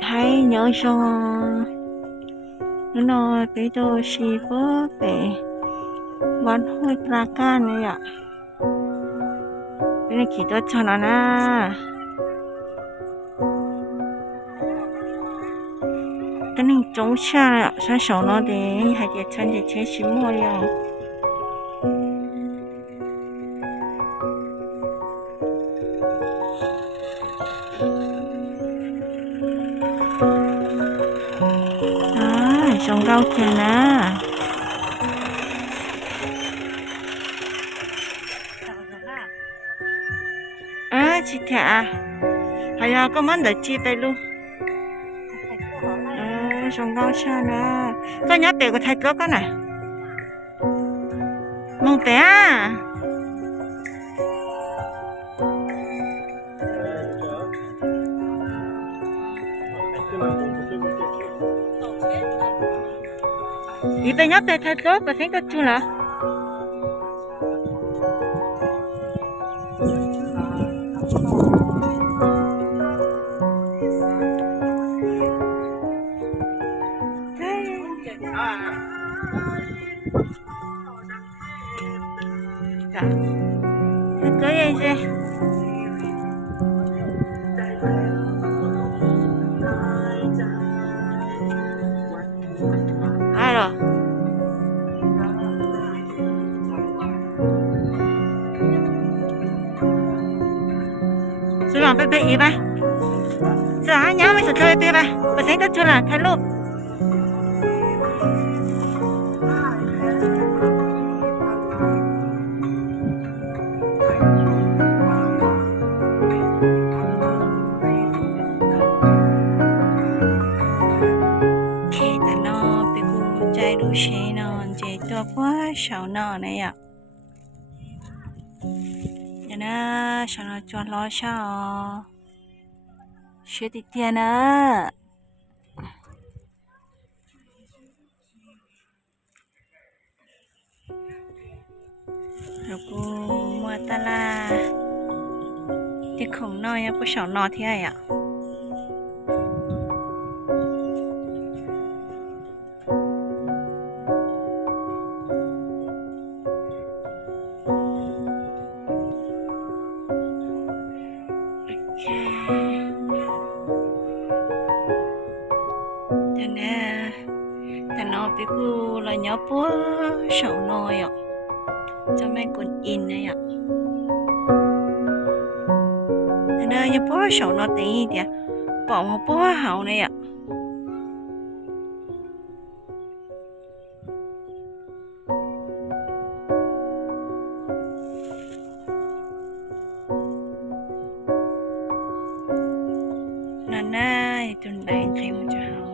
thấy nhớ cho nó cái đồ xì bó về bón hôi pra ca này ạ cái này chỉ tốt cho nó na cái này chống xa ạ sao sổ nó để hay để chân để chế xí mua đi ạ trồng rau kìa nè chị thả hay là có món để chi tay luôn trồng rau xa nè có nhát bèo của thầy có cái này mong té đi bên nhát bèo thầy có và thấy có chưa là có gì chứ ai rồi làm bê bê ý ba giá nhá mới sửa chơi bê ba và thấy tất chưa là thay lốp khi ta nó bê cô chạy đủ xe nó chạy to quá sao nó này ạ cho nó sao nó cho lo sao xe thì tiền á rồi cô mua ta la thì không nói có sao nó thế ạ nó biết cô là nhớ bố sầu nồi ạ cho mấy con in này ạ thế nên nhớ bố sầu nồi tí thì bỏ một bố hậu này ạ nên này tuần bạn khi mà cho hậu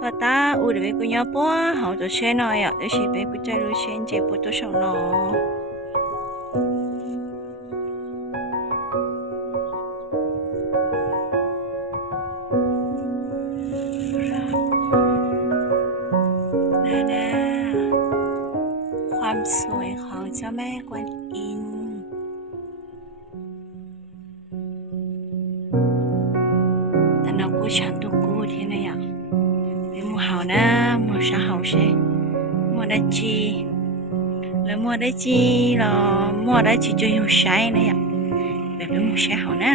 và ta ủi để cô nhớ bố hậu cho xe này ạ để chỉ bé cô chạy đôi xe chạy bố tôi sầu nồiความสวยของเจ้าแม่กวนอิมแต่เรากูฉันตัวกูที่ไหนอ่ะเป็นหมูเห่านะหมูชาเห่าใช่หมูได้จีแล้วหมูได้จีแล้วหมูได้จีจะอยู่ใช้นะอ่ะเป็นหมูชาเห่านะ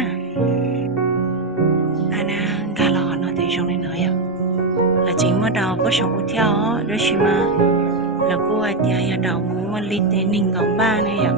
อันนั้นกาลอนเราตีตรงนี้เลยอ่ะแล้วจริงเมื่อเราก็ชอบเที่ยวด้วยใช่ไหมแล้วก็ไอเดียอยากเดามันลิตรหนึ่งของบ้านเนี่ย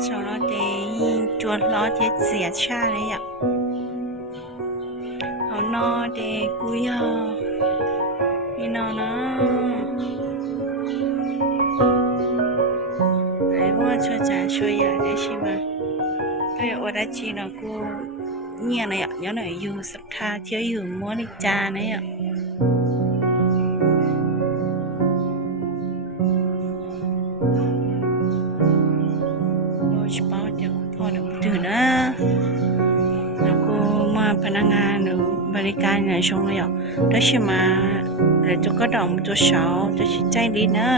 手了得做了得解下来呀，好孬得姑呀，你孬呢？哎，我出在说呀，这是嘛？对，我的记了姑。เนี่ยนะย้อนหน่อยอยู่ศรัทธาเที่ยวอยู่มัวนิจาเนี่ยโดยเฉพาะเดี๋ยวพอเดี๋ยวตื่นนะแล้วก็มาพนักงานหรือบริการอย่างชงเลยอ่ะได้ใช่ไหมแล้วจะก็ดอกตัวเช้าจะชิดใจดีนะ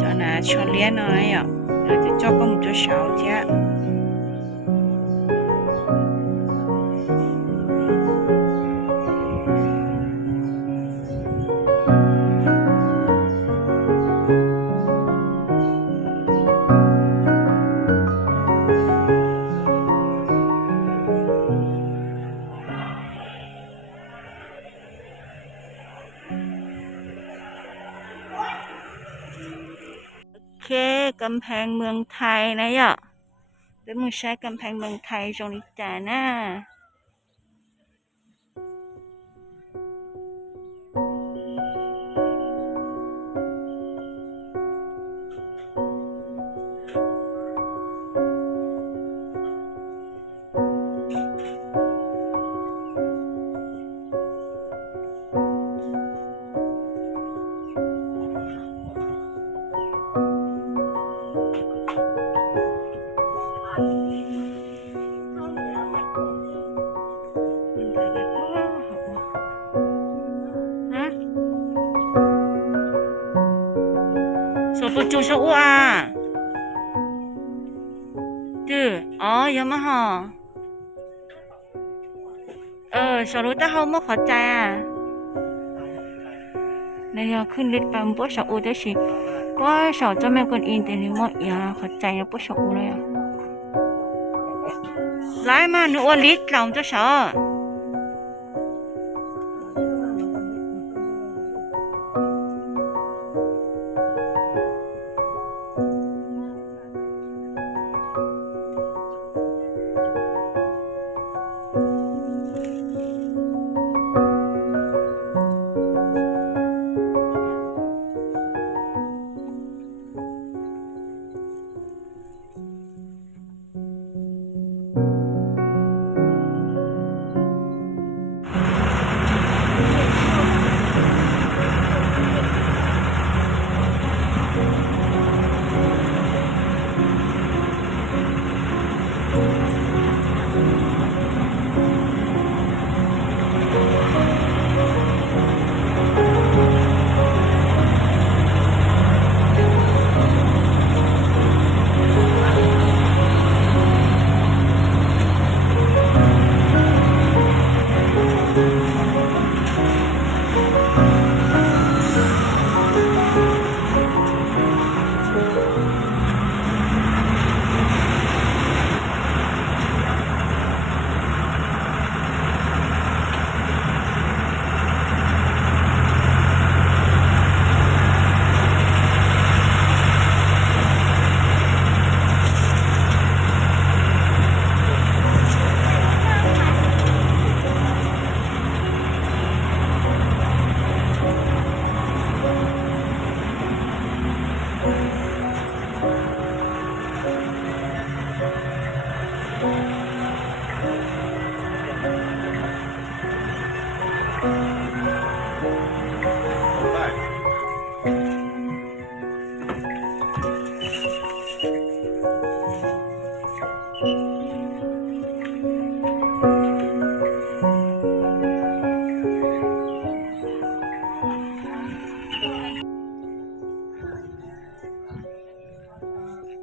จอนะชวนเลี้ยนหน่อยอ่ะแล้วจะจอกก็มันตัวเช้าเจ้าโอเคกำแพงเมืองไทยนะอ่ะเป็นมือใช้กำแพงเมืองไทยตรงนี้จ้านะ手不就是我啊？对，哦，有么好？小卢แต่เขาไม่เข้าใจอ่ะนายขึ้นลิฟต์ไปมันปวดสะอูได้สิก็สาวเจ้าแม่กวนอิมแต่นี่ไม่อยากเข้าใจปวดสะอูเลยอ่ะไล่มาหนูว่าลิฟต์เราจะสาว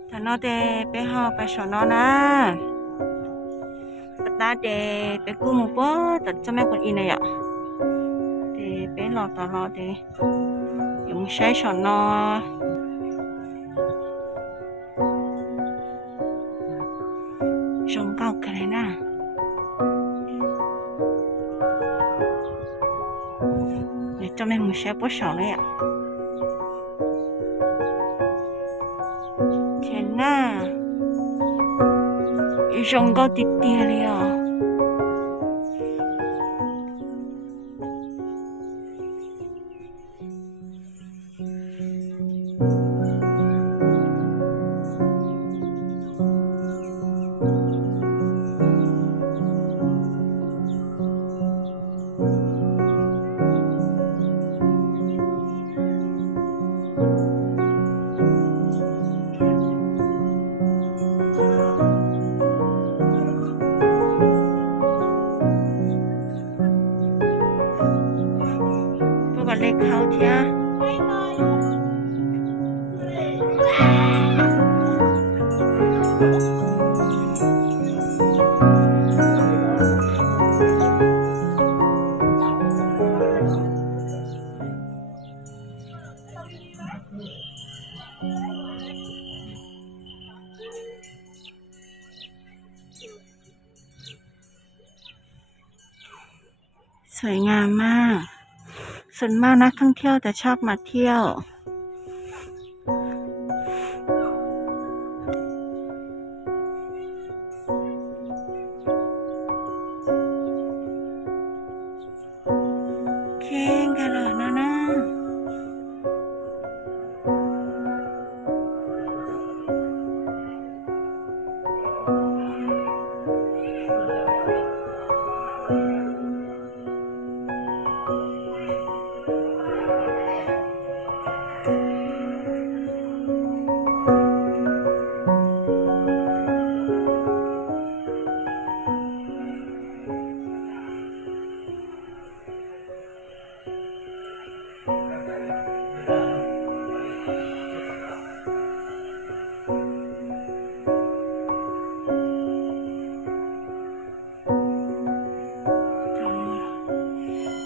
แต่นอเดไปหอไปสอนอนะปตาเดไปกู้มุปอแต่เจ้าแม่กวนอิมเนี่ยเดไปหลอกตลอดเดยังไม่ใช่สอนอจงเก่ากันเลยนะเดี๋ยวเจ้าแม่ไม่ใช่ปวดสอนเลยอ่ะเทียนหน้า熊高低低了。不把那烤天。สวยงามมากส่วนมากนักท่องเที่ยวจะชอบมาเที่ยวแข่งกันเหรอนะ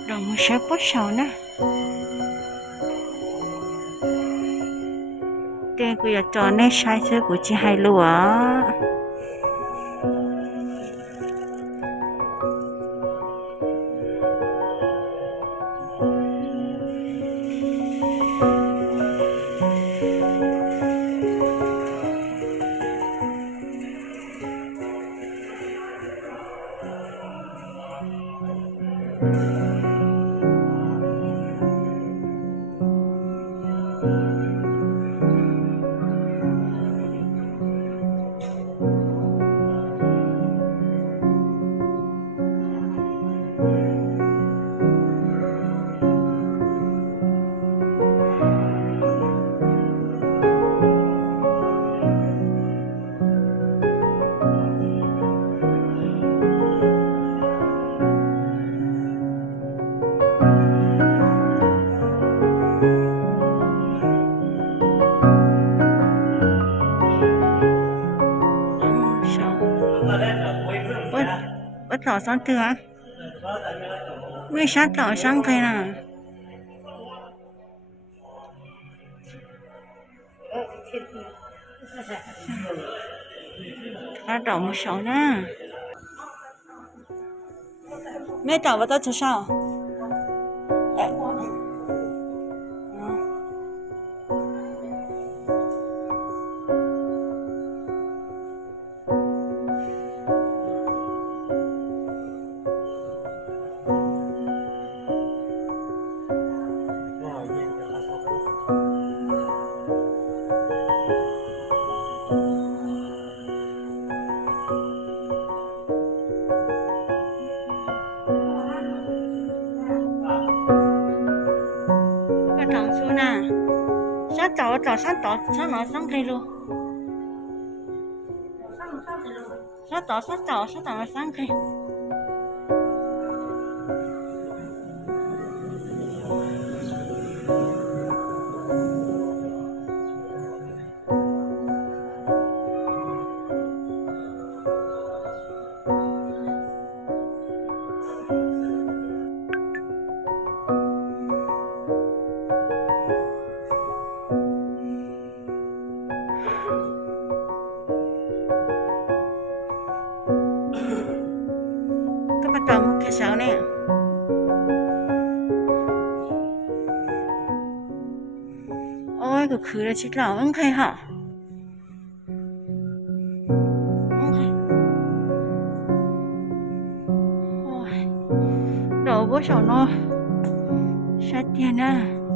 เราไม่ใช่ปวดเสานะแต่กูอยากจอในใช้เสื้อกูจะให้หลัวbắt tỏ sáng thừa mới sát tỏ sáng cây nào bắt tỏ một số nha mấy tỏ bắt tỏ cho sao thằng số nè sát tỏ sáng cây luôn sát tỏ sáng cây trồng cái sạo này ôi cái khử là chết lão ông khai hả 少呢？夏天呢？